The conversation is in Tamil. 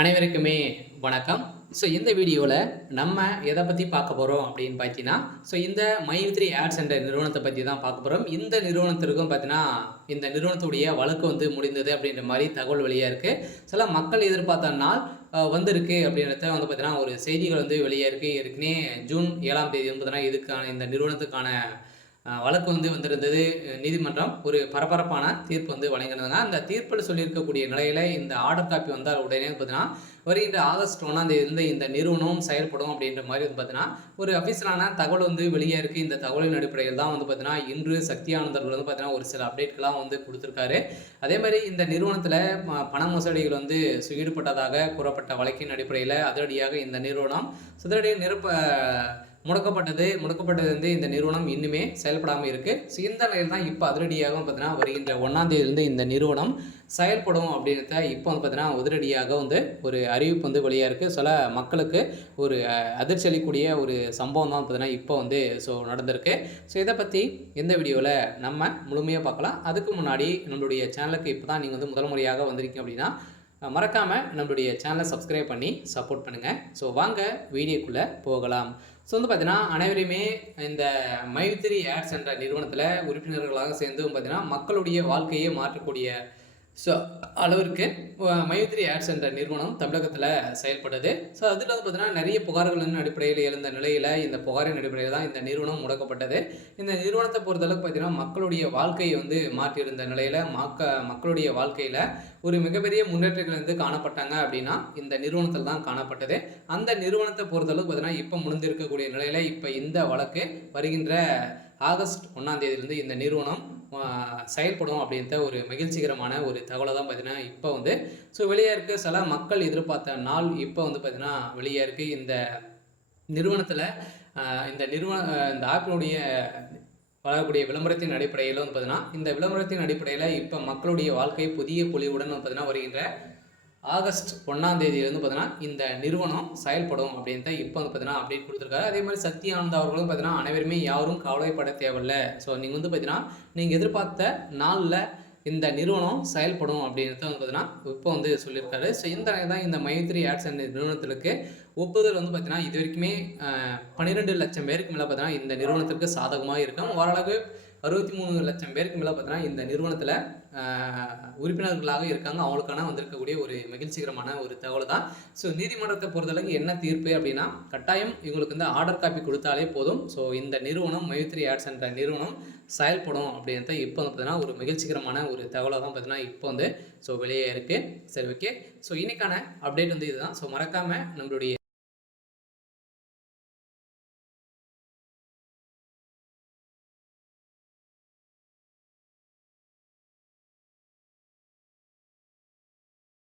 அனைவருக்குமே வணக்கம். இந்த வீடியோவில் நம்ம எதை பற்றி பார்க்க போகிறோம் அப்படின்னு பார்த்தீங்கன்னா, இந்த மைத்ரி ஆட்ஸ் என்ற நிறுவனத்தை பற்றி தான் பார்க்க போகிறோம். இந்த நிறுவனத்திற்கும் பார்த்தீங்கன்னா, இந்த நிறுவனத்துடைய வழக்கு முடிந்தது அப்படின்ற மாதிரி தகவல் வெளியாக இருக்குது. சில மக்கள் எதிர்பார்த்த நாள் வந்திருக்கு அப்படின்றத பார்த்தீங்கன்னா, ஒரு செய்திகள் வெளியாக இருக்குது. ஏற்கனவே ஜூன் 7ஆம் தேதி பார்த்தீங்கன்னா, இதுக்கான இந்த நிறுவனத்துக்கான வழக்கு வந்திருந்தது. நீதிமன்றம் ஒரு பரபரப்பான தீர்ப்பு வழங்கியிருந்தாங்க. அந்த தீர்ப்பில் சொல்லியிருக்கக்கூடிய நிலையில் இந்த ஆர்டர் காப்பி வந்தால் உடனே பார்த்தீங்கன்னா, வருகின்ற ஆகஸ்ட் 1ஆம் தேதியிலிருந்து இந்த நிறுவனம் செயல்படும் அப்படின்ற மாதிரி பார்த்தீங்கன்னா, ஒரு அஃபீஷியலான தகவல் வெளியாக இருக்குது. இந்த தகவலின் அடிப்படையில் தான் பார்த்தீங்கன்னா, இன்று சக்தி ஆனந்தர்கள் பார்த்தீங்கன்னா, ஒரு சில அப்டேட்கள்லாம் கொடுத்துருக்காரு. அதே மாதிரி இந்த நிறுவனத்தில் பண மோசடிகள் ஈடுபட்டதாக கூறப்பட்ட வழக்கின் அடிப்படையில் அதிரடியாக இந்த நிறுவனம் முடக்கப்பட்டது இந்த நிறுவனம் இன்னுமே செயல்படாமல் இருக்குது. இந்த நிலையில் தான் இப்போ அதிரடியாக பார்த்தீங்கன்னா, வருகின்ற 1ஆம் தேதியிலிருந்து இந்த நிறுவனம் செயல்படும் அப்படின்றத இப்போ பார்த்தீங்கன்னா, உதிரடியாக ஒரு அறிவிப்பு வெளியாக இருக்குது. சில மக்களுக்கு ஒரு அதிர்ச்சி அளிக்கக்கூடிய ஒரு சம்பவம் தான் பார்த்தீங்கன்னா இப்போ நடந்திருக்கு. இதை பற்றி எந்த வீடியோவில் நம்ம முழுமையாக பார்க்கலாம். அதுக்கு முன்னாடி நம்மளுடைய சேனலுக்கு இப்போ தான் நீங்கள் முதல் முறையாக வந்திருக்கீங்க அப்படின்னா, மறக்காமல் நம்மளுடைய சேனலை சப்ஸ்கிரைப் பண்ணி சப்போர்ட் பண்ணுங்கள். வாங்க வீடியோக்குள்ளே போகலாம். பார்த்தீங்கன்னா, அனைவருமே இந்த மைத்ரி ஆட்ஸ் என்ற நிறுவனத்தில் உறுப்பினர்களாக சேர்ந்து பார்த்தீங்கன்னா, மக்களுடைய வாழ்க்கையை மாற்றக்கூடிய அளவிற்கு மைத்ரி ஆட்ஸ் என்ற நிறுவனம் தமிழகத்தில் செயல்படுது. அதில் பார்த்தீங்கன்னா, நிறைய புகார்களின் அடிப்படையில் எழுந்த நிலையில் இந்த புகாரின் அடிப்படையில் தான் இந்த நிறுவனம் முடக்கப்பட்டது. இந்த நிறுவனத்தை பொறுத்தளவுக்கு பார்த்தீங்கன்னா, மக்களுடைய வாழ்க்கையை மாற்றியிருந்த நிலையில் மக்களுடைய வாழ்க்கையில் ஒரு மிகப்பெரிய முன்னேற்றங்கள் காணப்பட்டாங்க அப்படின்னா இந்த நிறுவனத்தில் தான் காணப்பட்டது. அந்த நிறுவனத்தை பொறுத்தளவுக்கு பார்த்தீங்கன்னா, இப்போ முடிந்திருக்கக்கூடிய நிலையில் இப்போ இந்த வழக்கு வருகின்ற ஆகஸ்ட் 1ஆம் தேதியிலிருந்து இந்த நிறுவனம் செயல்படும் அப்படின்ற ஒரு மகிழ்ச்சிகரமான ஒரு தகவலை தான் பார்த்தீங்கன்னா, இப்போ வெளியே இருக்குது. சில மக்கள் எதிர்பார்த்த நாள் இப்போ பார்த்தீங்கன்னா வெளியே இருக்குது. இந்த நிறுவனத்தில் இந்த ஆப்பினுடைய வளரக்கூடிய விளம்பரத்தின் அடிப்படையில் பார்த்தீங்கன்னா, இந்த விளம்பரத்தின் அடிப்படையில் இப்போ மக்களுடைய வாழ்க்கை புதிய பொலிவுடன் பார்த்தீங்கன்னா, வருகின்ற ஆகஸ்ட் 1ஆம் தேதியிலிருந்து பார்த்தீங்கன்னா, இந்த நிறுவனம் செயல்படும் அப்படின்ட்டு இப்போ பார்த்தீங்கன்னா அப்டேட் கொடுத்துருக்காரு. அதே மாதிரி சக்தி ஆனந்த் அவர்களும் பார்த்தீங்கன்னா, அனைவருமே யாரும் கவலைப்பட தேவையில்லை. நீங்கள் பார்த்தீங்கன்னா, நீங்கள் எதிர்பார்த்த நாளில் இந்த நிறுவனம் செயல்படும் அப்படின்றத பார்த்தீங்கன்னா இப்போ சொல்லியிருக்காரு. இந்த தான் இந்த மைத்ரி ஆட்ஸ் என்ற நிறுவனத்திற்கு ஒப்புதல் பார்த்தீங்கன்னா, இது வரைக்குமே 12 லட்சம் பேருக்கு மேலே பார்த்தீங்கன்னா இந்த நிறுவனத்திற்கு சாதகமாக இருக்கும். ஓரளவு 63 லட்சம் பேருக்கு மேலே பார்த்தீங்கன்னா இந்த நிறுவனத்தில் உறுப்பினர்களாக இருக்காங்க. அவங்களுக்கான வந்திருக்கக்கூடிய ஒரு மகிழ்ச்சிகரமான ஒரு தகவல் தான். நீதிமன்றத்தை பொறுத்தளவுக்கு என்ன தீர்ப்பு அப்படின்னா, கட்டாயம் இவங்களுக்கு ஆர்டர் காப்பி கொடுத்தாலே போதும். இந்த நிறுவனம் மைத்ரி ஆட்ஸ் என்ற நிறுவனம் செயல்படும் அப்படின்றத இப்போ பார்த்தீங்கன்னா ஒரு மகிழ்ச்சிகரமான ஒரு தகவலாக தான் பார்த்தீங்கன்னா இப்போ வெளியே இருக்குது. சரி, ஓகே. இன்னைக்கான அப்டேட் இதுதான். மறக்காமல் நம்மளுடைய